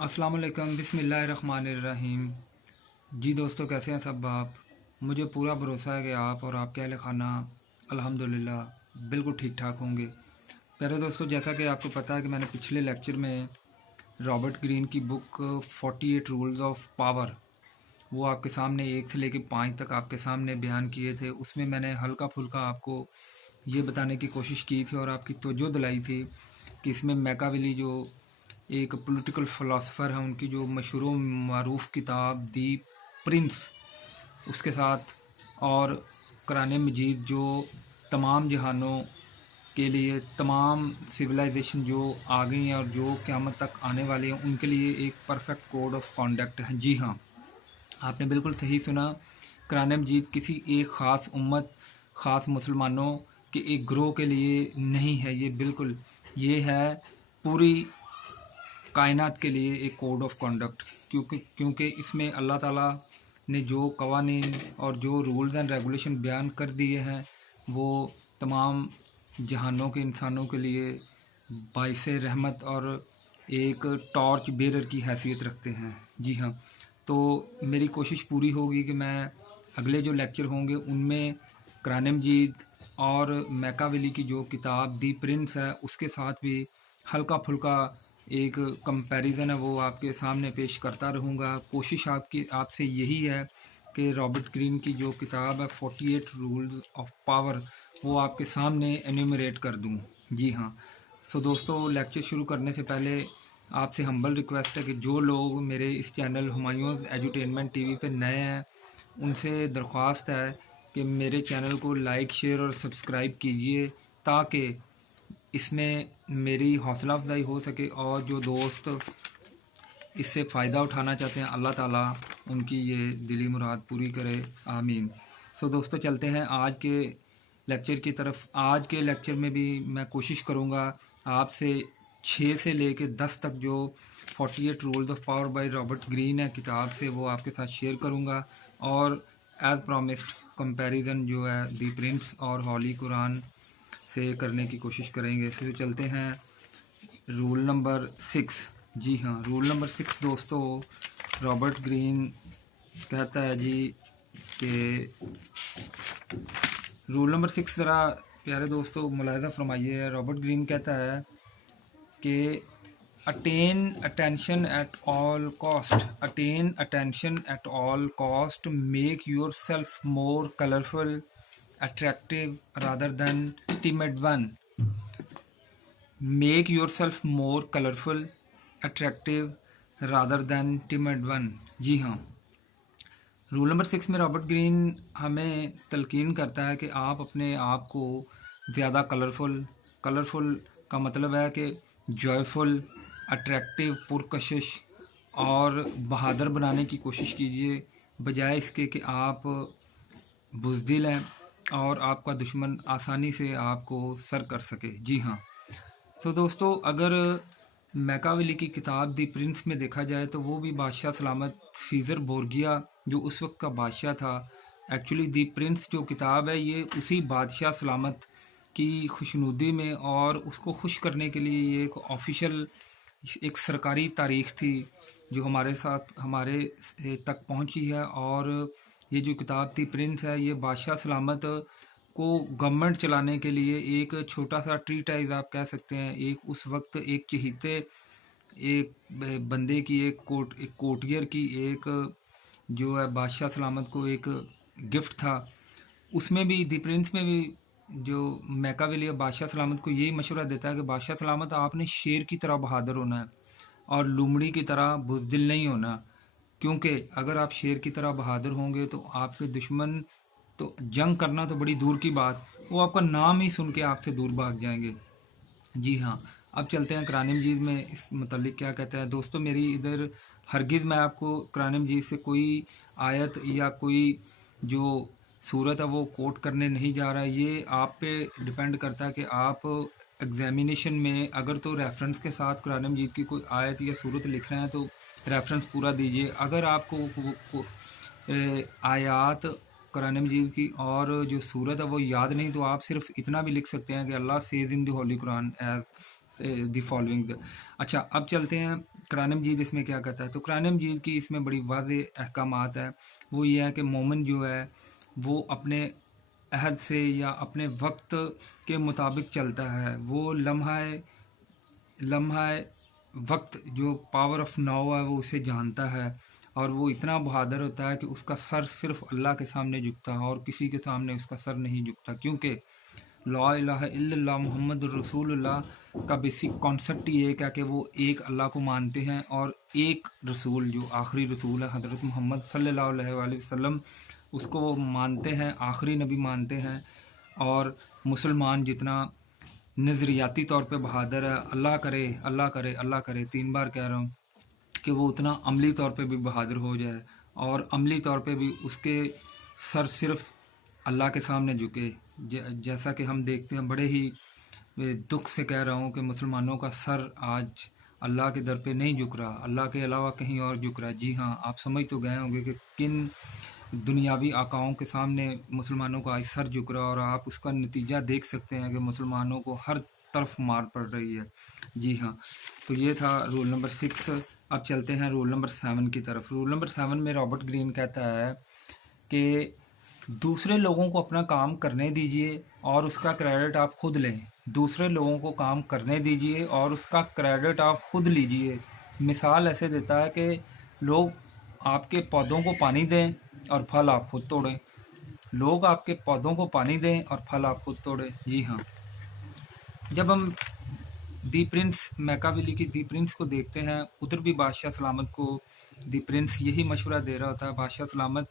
अस्सलाम वालेकुम बिस्मिल्लाहिर्रहमानिर्रहीम। जी दोस्तों, कैसे हैं सब आप? मुझे पूरा भरोसा है कि आप और आपके अहल खाना अल्हम्दुलिल्लाह बिल्कुल ठीक ठाक होंगे। प्यारे दोस्तों, जैसा कि आपको पता है कि मैंने पिछले लेक्चर में रॉबर्ट ग्रीन की बुक 48 रूल्स ऑफ पावर वो आपके सामने 1 से लेकर 5 तक आपके सामने बयान किए थे। उसमें मैंने हल्का फुल्का आपको ये बताने की कोशिश की थी और आपकी तवज्जो दिलाई थी कि इसमें मैकावेली जो एक पॉलिटिकल फ़िलासफ़र है, उनकी जो मशहूर मारूफ किताब दी प्रिंस, उसके साथ और कुरान मजीद जो तमाम जहानों के लिए, तमाम सिविलाइजेशन जो आ गई हैं और जो क़यामत तक आने वाली हैं, उनके लिए एक परफेक्ट कोड ऑफ कॉन्डक्ट है। जी हाँ, आपने बिल्कुल सही सुना। कुरान मजीद किसी एक ख़ास उम्मत, ख़ास मुसलमानों के एक ग्रोह के लिए नहीं है। ये है पूरी कायनात के लिए एक कोड ऑफ कंडक्ट, क्योंकि इसमें अल्लाह ताला ने जो कवानीन और जो रूल्स एंड रेगुलेशन बयान कर दिए हैं वो तमाम जहानों के इंसानों के लिए बाइस रहमत और एक टॉर्च बेरर की हैसियत रखते हैं। जी हाँ, तो मेरी कोशिश पूरी होगी कि मैं अगले जो लेक्चर होंगे उनमें कुरान मजीद और मैकावेली की जो किताब दी प्रिंस है उसके साथ भी हल्का फुल्का एक कंपैरिजन है वो आपके सामने पेश करता रहूँगा। कोशिश आपसे यही है कि रॉबर्ट ग्रीन की जो किताब है 48 रूल्स ऑफ पावर वो आपके सामने एन्यूमरेट कर दूँ। जी हाँ, सो दोस्तों, लेक्चर शुरू करने से पहले आपसे हम्बल रिक्वेस्ट है कि जो लोग मेरे इस चैनल हुमायूंस एजुटेनमेंट टीवी पे नए हैं उनसे दरख्वास्त है कि मेरे चैनल को लाइक, शेयर और सब्सक्राइब कीजिए ताकि इसमें मेरी हौसला अफजाई हो सके और जो दोस्त इससे फ़ायदा उठाना चाहते हैं अल्लाह ताला उनकी ये दिली मुराद पूरी करे, आमीन। सो दोस्तों, चलते हैं आज के लेक्चर की तरफ। आज के लेक्चर में भी मैं कोशिश करूँगा आपसे 6 से लेके 10 तक जो 48 rules of power by Robert green है किताब से, वो आपके साथ शेयर करूँगा और एज प्रॉमिस्ड कंपैरिजन जो है दी प्रिंस और हॉली कुरान से करने की कोशिश करेंगे। फिर चलते हैं रूल नंबर 6। जी हाँ, रूल नंबर 6 दोस्तों, रॉबर्ट ग्रीन कहता है जी कि रूल नंबर 6 ज़रा प्यारे दोस्तों मुलाहिज़ा फरमाइए। रॉबर्ट ग्रीन कहता है कि attain attention at all cost, make your self more colourful, attractive rather than timid one. Make yourself more colorful, attractive rather than timid one. जी हाँ, रूल नंबर 6 में रॉबर्ट ग्रीन हमें तलकीन करता है कि आप अपने आप को ज़्यादा कलरफुल का मतलब है कि जॉयफुल, अट्रैक्टिव, पुरकशिश और बहादुर बनाने की कोशिश कीजिए, बजाय इसके कि आप बुज़दिल हैं और आपका दुश्मन आसानी से आपको सर कर सके। जी हाँ, तो दोस्तों, अगर मैकावेली की किताब दी प्रिंस में देखा जाए तो वो भी बादशाह सलामत सीज़र बोर्गिया जो उस वक्त का बादशाह था, एक्चुअली दी प्रिंस जो किताब है ये उसी बादशाह सलामत की खुशनुदी में और उसको खुश करने के लिए ये एक ऑफिशियल एक सरकारी तारीख थी जो हमारे तक पहुंची है। और ये जो किताब थी प्रिंस है, ये बादशाह सलामत को गवर्नमेंट चलाने के लिए एक छोटा सा ट्रीटाइज आप कह सकते हैं। एक उस वक्त एक चहीते एक बंदे की एक कोटियर की एक जो है बादशाह सलामत को एक गिफ्ट था। उसमें भी दी प्रिंस में भी जो मैकावेली बादशाह सलामत को यही मशवरा देता है कि बादशाह सलामत आपने शेर की तरह बहादुर होना है और लूमड़ी की तरह बुज़दिल नहीं होना, क्योंकि अगर आप शेर की तरह बहादुर होंगे तो आपके दुश्मन तो जंग करना तो बड़ी दूर की बात, वो आपका नाम ही सुन के आपसे दूर भाग जाएंगे। जी हाँ, अब चलते हैं कुरान मजीद में इस मतलब क्या कहता है। दोस्तों, मेरी इधर हरगिज़ मैं आपको कुरान मजीद से कोई आयत या कोई जो सूरत है वो कोट करने नहीं जा रहा है। ये आप पे डिपेंड करता है कि आप एग्जामिनेशन में अगर तो रेफरेंस के साथ कुरान मजीद की कोई आयत या सूरत लिख रहे हैं तो रेफरेंस पूरा दीजिए। अगर आपको आयात कुरान मजीद की और जो सूरत है वो याद नहीं तो आप सिर्फ इतना भी लिख सकते हैं कि Allah says in the holy Quran as the following. अच्छा, अब चलते हैं कुरान मजीद इसमें क्या कहता है। तो कुरान मजीद की इसमें बड़ी वाज़ेह अहकामात है। वो ये है कि मोमिन जो है वो अपने अहद से या अपने वक्त के मुताबिक चलता है। वो लम्हा वक्त जो पावर ऑफ नाउ है वो उसे जानता है, और वो इतना बहादुर होता है कि उसका सर सिर्फ अल्लाह के सामने झुकता है और किसी के सामने उसका सर नहीं झुकता, क्योंकि ला इलाहा इल्लल्लाह मुहम्मद रसूलुल्लाह का बेसिक कॉन्सेप्ट ये है कि वो एक अल्लाह को मानते हैं और एक रसूल जो आखिरी रसूल है हज़रत मोहम्मद सल्लल्लाहु अलैहि वसल्लम, उसको वो मानते हैं, आखिरी नबी मानते हैं। और मुसलमान जितना नज़रियाती तौर पे बहादुर है, अल्लाह करे अल्लाह करे अल्लाह करे 3 बार कह रहा हूँ, कि वो उतना अमली तौर पे भी बहादुर हो जाए और अमली तौर पे भी उसके सर सिर्फ अल्लाह के सामने झुके। जैसा कि हम देखते हैं, बड़े ही दुख से कह रहा हूँ कि मुसलमानों का सर आज अल्लाह के दर पे नहीं झुक रहा, अल्लाह के अलावा कहीं और झुक रहा है। जी हाँ, आप समझ तो गए होंगे कि किन दुनियावी आकाओं के सामने मुसलमानों का आज सर झुक रहा है, और आप उसका नतीजा देख सकते हैं कि मुसलमानों को हर तरफ मार पड़ रही है। जी हाँ, तो ये था रूल नंबर 6। अब चलते हैं रूल नंबर 7 की तरफ। रूल नंबर 7 में रॉबर्ट ग्रीन कहता है कि दूसरे लोगों को अपना काम करने दीजिए और उसका क्रेडिट आप खुद लें। दूसरे लोगों को काम करने दीजिए और उसका क्रेडिट आप खुद लीजिए। मिसाल ऐसे देता है कि लोग आपके पौधों को पानी दें और फल आप खुद तोड़ें। लोग आपके पौधों को पानी दें और फल आप खुद तोड़ें। जी हाँ, जब हम दी प्रिंस मैकाविली की दी प्रिंस को देखते हैं, उधर भी बादशाह सलामत को दी प्रिंस यही मशवरा दे रहा होता है, बादशाह सलामत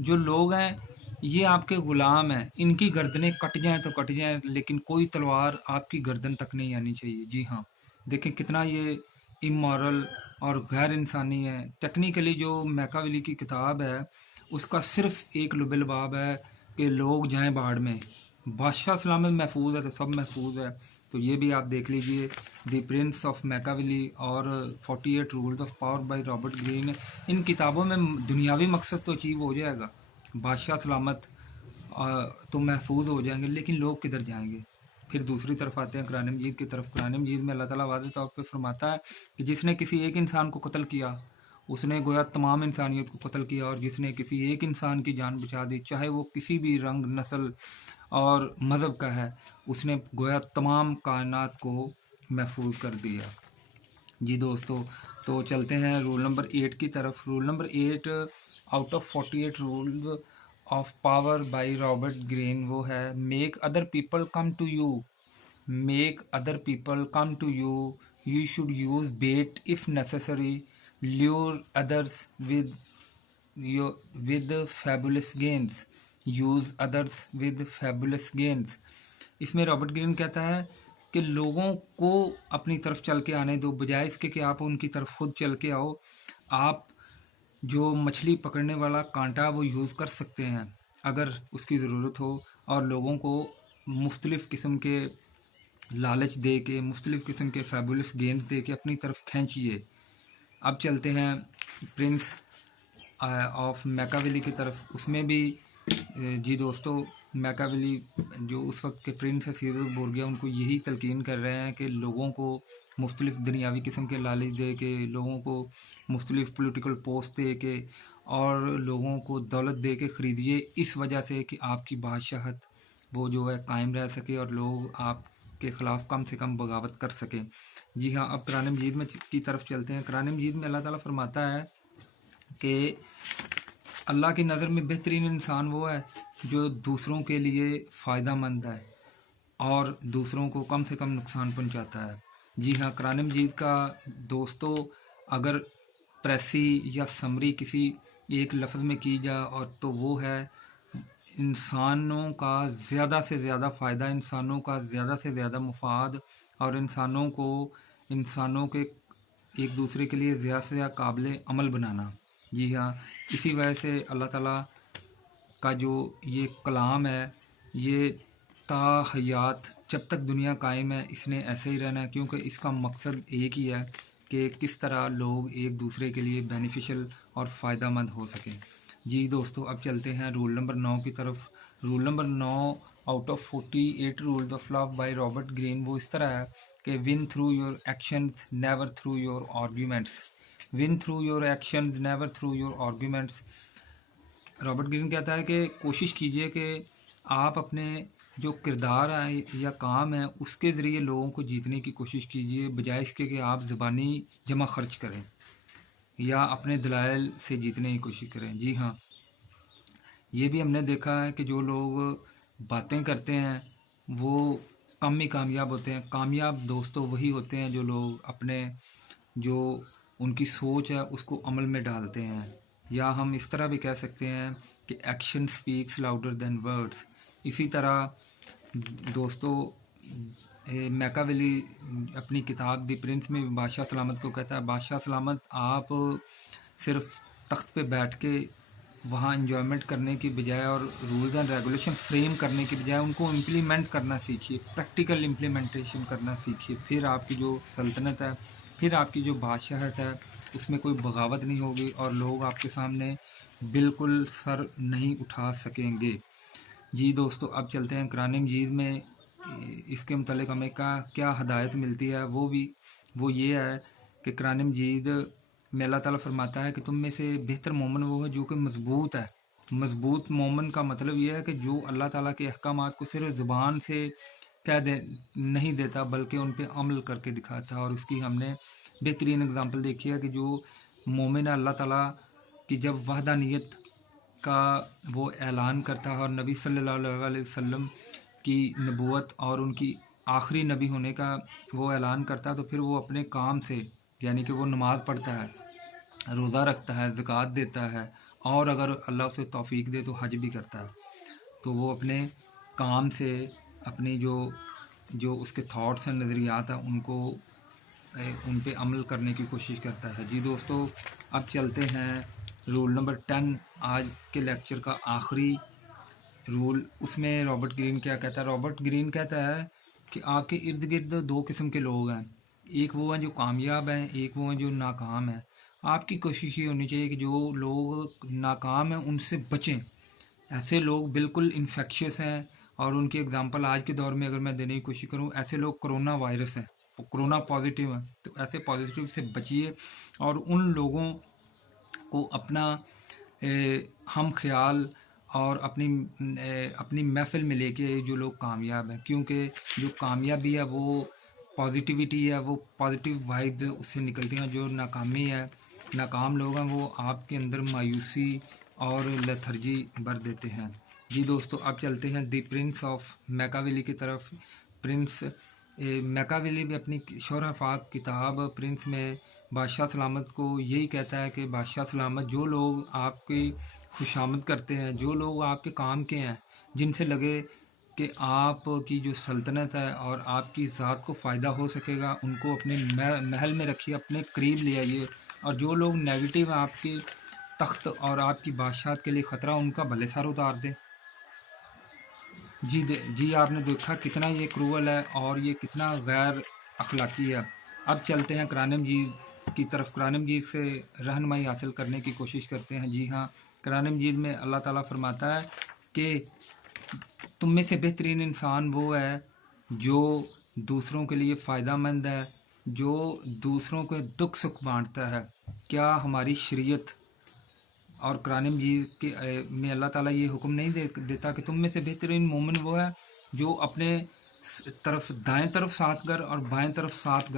जो लोग हैं ये आपके गुलाम हैं, इनकी गर्दनें कट जाएं तो कट जाएं, लेकिन कोई तलवार आपकी गर्दन तक नहीं आनी चाहिए। जी हाँ, देखें कितना ये इमोरल और गैर इंसानी है। टेक्निकली जो मैकाविली की किताब है उसका सिर्फ एक लुबलबाब है कि लोग जाएं बाढ़ में, बादशाह सलामत महफूज है तो सब महफूज है। तो ये भी आप देख लीजिए, द प्रिंस ऑफ मैकाविली और 48 rules of power by Robert Greene. इन किताबों में दुनियावी मकसद तो अचीव हो जाएगा, बादशाह सलामत तो महफूज हो जाएंगे, लेकिन लोग किधर जाएंगे। फिर दूसरी तरफ आते हैं कुरान मजीद की तरफ। कुरान मजीद में अल्लाह ताला वाज़ेह तौर पे फरमाता है कि जिसने किसी एक इंसान को कत्ल किया उसने गोया तमाम इंसानियत को कत्ल किया, और जिसने किसी एक इंसान की जान बचा दी, चाहे वो किसी भी रंग नस्ल और मज़हब का है, उसने गोया तमाम कायनात को महफूज कर दिया। जी दोस्तों, तो चलते हैं रूल नंबर 8 की तरफ। Rule number 8 out of 48 rules of power by Robert Greene वो है make other people come to you. Make other people come to you, you should use bait if necessary, lure others with fabulous gains, use others with fabulous gains। इसमें Robert Greene कहता है कि लोगों को अपनी तरफ चल के आने दो, बजाय इसके कि आप उनकी तरफ खुद चल के आओ। आप जो मछली पकड़ने वाला कांटा वो यूज़ कर सकते हैं अगर उसकी ज़रूरत हो, और लोगों को मुख्तलिफ़ किस्म के लालच दे के, मुख्तलिफ़ किस्म के फैबुलस गेम्स दे के अपनी तरफ खींचिए। अब चलते हैं प्रिंस ऑफ मैकाविली की तरफ। उसमें भी जी दोस्तों, मैकाविली जो उस वक्त के प्रिंस है सीजर बोर्गिया, उनको यही तलकीन कर रहे हैं कि लोगों को मुख्तलिफ़ दुनियावी किस्म के लालच दे के, लोगों को मुख्तलिफ़ पोलिटिकल पोस्ट दे के और लोगों को दौलत दे के ख़रीदिए, इस वजह से कि आपकी बादशाहत वो जो है कायम रह सके और लोग आपके ख़िलाफ़ कम से कम बगावत कर सकें। जी हाँ, अब कुरान मजीद में की तरफ चलते हैं। कुरान मजीद में अल्लाह ताला फरमाता है कि अल्लाह की नज़र में बेहतरीन इंसान वो है जो दूसरों के लिए फ़ायदा मंद है और दूसरों को कम से कम नुकसान पहुंचाता है। जी हाँ, कुरान मजीद का दोस्तों अगर प्रेसी या समरी किसी एक लफ्ज़ में की जाए और तो वो है इंसानों का ज़्यादा से ज़्यादा फ़ायदा, इंसानों का ज़्यादा से ज़्यादा मुफाद, और इंसानों के एक दूसरे के लिए ज़्यादा से ज़्यादा काबिल अमल बनाना। जी हाँ, इसी वजह से अल्लाह ताला का जो ये कलाम है ये ता हयात जब तक दुनिया कायम है इसने ऐसे ही रहना है, क्योंकि इसका मकसद एक ही है कि किस तरह लोग एक दूसरे के लिए बेनिफिशियल और फ़ायदा मंद हो सकें। जी दोस्तों, अब चलते हैं रूल नंबर 9 की तरफ। Rule number 9 out of 48 rules of love bye Robert Greene वो इस तरह है کہ one through your actions never through your arguments, one through your actions never through your arguments. Robert green کہتا ہے کہ کوشش کیجئے کہ آپ اپنے جو کردار ہے یا کام ہے اس کے ذریعے لوگوں کو جیتنے کی کوشش کیجئے، بجائے اس کے کہ آپ زبانی جمع خرچ کریں یا اپنے دلائل سے جیتنے کی کوشش کریں۔ جی ہاں، یہ بھی ہم نے دیکھا ہے کہ جو لوگ باتیں کرتے ہیں وہ کم ہی کامیاب ہوتے ہیں۔ کامیاب دوستوں وہی ہوتے ہیں جو لوگ اپنے جو ان کی سوچ ہے اس کو عمل میں ڈالتے ہیں، یا ہم اس طرح بھی کہہ سکتے ہیں کہ action specs louder than words. اسی طرح دوستوں میکاویلی اپنی کتاب دی پرنس میں بادشاہ سلامت کو کہتا ہے، بادشاہ سلامت آپ صرف تخت پہ بیٹھ کے وہاں انجوائمنٹ کرنے کی بجائے اور رولز اینڈ ریگولیشن فریم کرنے کی بجائے ان کو امپلیمنٹ کرنا سیکھیے، پریکٹیکل امپلیمنٹیشن کرنا سیکھیے، پھر آپ کی جو سلطنت ہے، پھر آپ کی جو بادشاہت ہے اس میں کوئی بغاوت نہیں ہوگی اور لوگ آپ کے سامنے بالکل سر نہیں اٹھا سکیں گے۔ جی دوستو، اب چلتے ہیں قرآن مجید میں اس کے متعلق ہمیں کیا ہدایت ملتی ہے۔ وہ یہ ہے کہ قرآن مجید میں اللہ تعالیٰ فرماتا ہے کہ تم میں سے بہتر مومن وہ ہے جو کہ مضبوط ہے۔ مضبوط مومن کا مطلب یہ ہے کہ جو اللہ تعالیٰ کے احکامات کو صرف زبان سے نہیں دیتا بلکہ ان پہ عمل کر کے دکھاتا ہے، اور اس کی ہم نے بہترین اگزامپل دیکھی ہے کہ جو مومن ہے اللہ تعالیٰ کی جب وحدانیت کا وہ اعلان کرتا ہے اور نبی صلی اللہ علیہ وسلم کی نبوت اور ان کی آخری نبی ہونے کا وہ اعلان کرتا ہے، تو پھر وہ اپنے کام سے، یعنی کہ وہ نماز پڑھتا ہے، روزہ رکھتا ہے، زکوٰۃ دیتا ہے، اور اگر اللہ اسے توفیق دے تو حج بھی کرتا ہے، تو وہ اپنے کام سے اپنی جو اس کے تھاٹس ہیں، نظریات ہیں، ان پہ عمل کرنے کی کوشش کرتا ہے۔ جی دوستو، اب چلتے ہیں رول نمبر 10، آج کے لیکچر کا آخری رول۔ اس میں رابرٹ گرین کیا کہتا ہے؟ رابرٹ گرین کہتا ہے کہ آپ کے ارد گرد دو قسم کے لوگ ہیں، ایک وہ ہیں جو کامیاب ہیں، ایک وہ ہیں جو ناکام ہیں۔ آپ کی کوشش یہ ہونی چاہیے کہ جو لوگ ناکام ہیں ان سے بچیں۔ ایسے لوگ بالکل انفیکشس ہیں، اور ان کی اگزامپل آج کے دور میں اگر میں دینے کی کوشش کروں، ایسے لوگ کرونا وائرس ہیں، کرونا پازیٹیو ہیں، تو ایسے پازیٹیو سے بچیے اور ان لوگوں کو اپنا ہم خیال اور اپنی محفل میں لے کے جو لوگ کامیاب ہیں، کیونکہ جو کامیابی ہے وہ پازیٹیوٹی ہے، وہ پازیٹیو وائب اس سے نکلتی ہیں۔ جو ناکامی ہے، ناکام لوگ ہیں، وہ آپ کے اندر مایوسی اور لیتھرجی بھر دیتے ہیں۔ جی دوستو، اب چلتے ہیں دی پرنس آف میکاویلی کی طرف۔ پرنس میکاویلی بھی اپنی شورافات کتاب پرنس میں بادشاہ سلامت کو یہی کہتا ہے کہ بادشاہ سلامت، جو لوگ آپ کی خوشامد کرتے ہیں، جو لوگ آپ کے کام کے ہیں، جن سے لگے کہ آپ کی جو سلطنت ہے اور آپ کی ذات کو فائدہ ہو سکے گا، ان کو اپنے محل میں رکھیے، اپنے قریب لے آئیے، اور جو لوگ نیگیٹو ہیں، آپ کے تخت اور آپ کی بادشاہت کے لیے خطرہ، ان کا بھلے سر اتار دیں۔ جی آپ نے دیکھا کتنا یہ کروول ہے اور یہ کتنا غیر اخلاقی ہے۔ اب چلتے ہیں قرآن مجید کی طرف، قرآن مجید سے رہنمائی حاصل کرنے کی کوشش کرتے ہیں۔ جی ہاں، قرآن مجید میں اللہ تعالیٰ فرماتا ہے کہ تم میں سے بہترین انسان وہ ہے جو دوسروں کے لیے فائدہ مند ہے، جو دوسروں کے دکھ سکھ بانٹتا ہے۔ کیا ہماری شریعت اور قرآن مجید میں اللہ تعالیٰ یہ حکم نہیں دیتا کہ تم میں سے بہترین مومن وہ ہے جو اپنے دائیں طرف 7 گھر اور بائیں طرف 7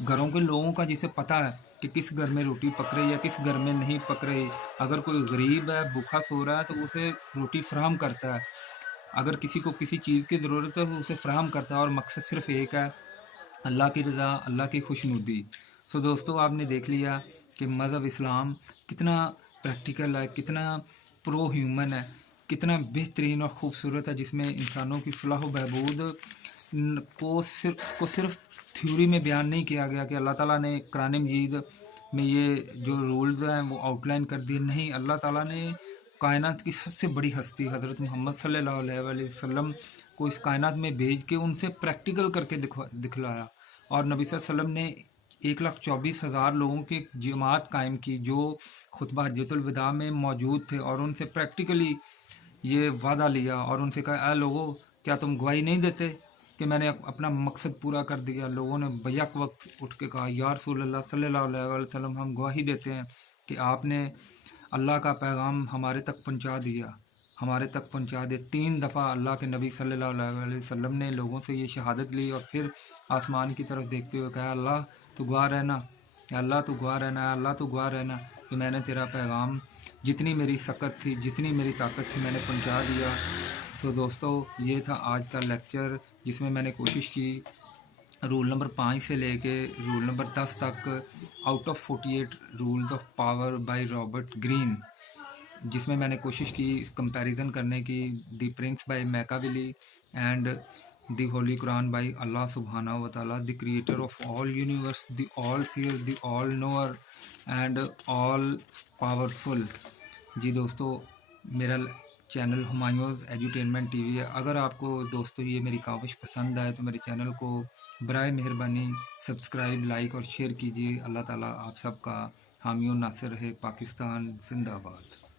گھروں کے لوگوں کا جسے پتہ ہے کہ کس گھر میں روٹی پک رہی ہے، کس گھر میں نہیں پک رہی، اگر کوئی غریب ہے، بھوکا سو رہا ہے تو اسے روٹی فراہم کرتا ہے، اگر کسی کو کسی چیز کی ضرورت ہے تو اسے فراہم کرتا ہے، اور مقصد صرف ایک ہے، اللہ کی رضا، اللہ کی خوشنودی۔ سو دوستو، آپ نے دیکھ لیا کہ مذہب اسلام کتنا پریکٹیکل ہے، کتنا پرو ہیومن ہے، کتنا بہترین اور خوبصورت ہے، جس میں انسانوں کی فلاح و بہبود کو صرف تھیوری میں بیان نہیں کیا گیا کہ اللہ تعالیٰ نے قرآن مجید میں یہ جو رولز ہیں وہ آؤٹ لائن کر دیے، نہیں، اللہ تعالیٰ نے کائنات کی سب سے بڑی ہستی حضرت محمد صلی اللہ علیہ وسلم کو اس کائنات میں بھیج کے ان سے پریکٹیکل کر کے دکھلایا، اور نبی صلی اللہ علیہ وسلم نے 1,24,000 لوگوں کی ایک جماعت قائم کی جو خطبہ حجۃ الوداع میں موجود تھے، اور ان سے پریکٹیکلی یہ وعدہ لیا اور ان سے کہا، اے لوگو، کیا تم گواہی نہیں دیتے कि मैंने अपना मकसद पूरा कर दिया। लोगों ने बैक वक्त उठ के कहा, या रसूल अल्लाह सल्लल्लाहु अलैहि वसल्लम, हम गवाही देते हैं कि आपने अल्लाह का पैगाम हमारे तक पहुंचा दिया, हमारे तक पहुंचा दिया। 3 दफ़ा अल्लाह के नबी सल्लल्लाहु अलैहि वसल्लम ने लोगों से ये शहादत ली और फिर आसमान की तरफ देखते हुए कहा, अल्लाह तू गवाह रहना, अल्लाह तू गवाह रहना, अल्लाह तू गवाह रहना कि मैंने तेरा पैगाम जितनी मेरी सकत थी, जितनी मेरी ताकत थी, मैंने पहुंचा दिया। तो दोस्तों, ये था आज का लेक्चर जिसमें मैंने कोशिश की रूल नंबर 5 से लेके रूल नंबर 10 तक, out of 48 rules of power by Robert Greene, जिसमें मैंने कोशिश की कंपैरिजन करने की the prince by Machiavelli and the holy Quran by Allah सुब्हाना व ताला, the creator of all universe, the all seer, the all knower and all powerful. जी दोस्तों, मेरा चैनल हुमायूंस एजुटेनमेंट टीवी है। अगर आपको दोस्तों ये मेरी काविश पसंद आए तो मेरे चैनल को बराए मेहरबानी सब्सक्राइब, लाइक और शेयर कीजिए। अल्लाह ताला आप सबका हामी और नासिर रहे। पाकिस्तान जिंदाबाद।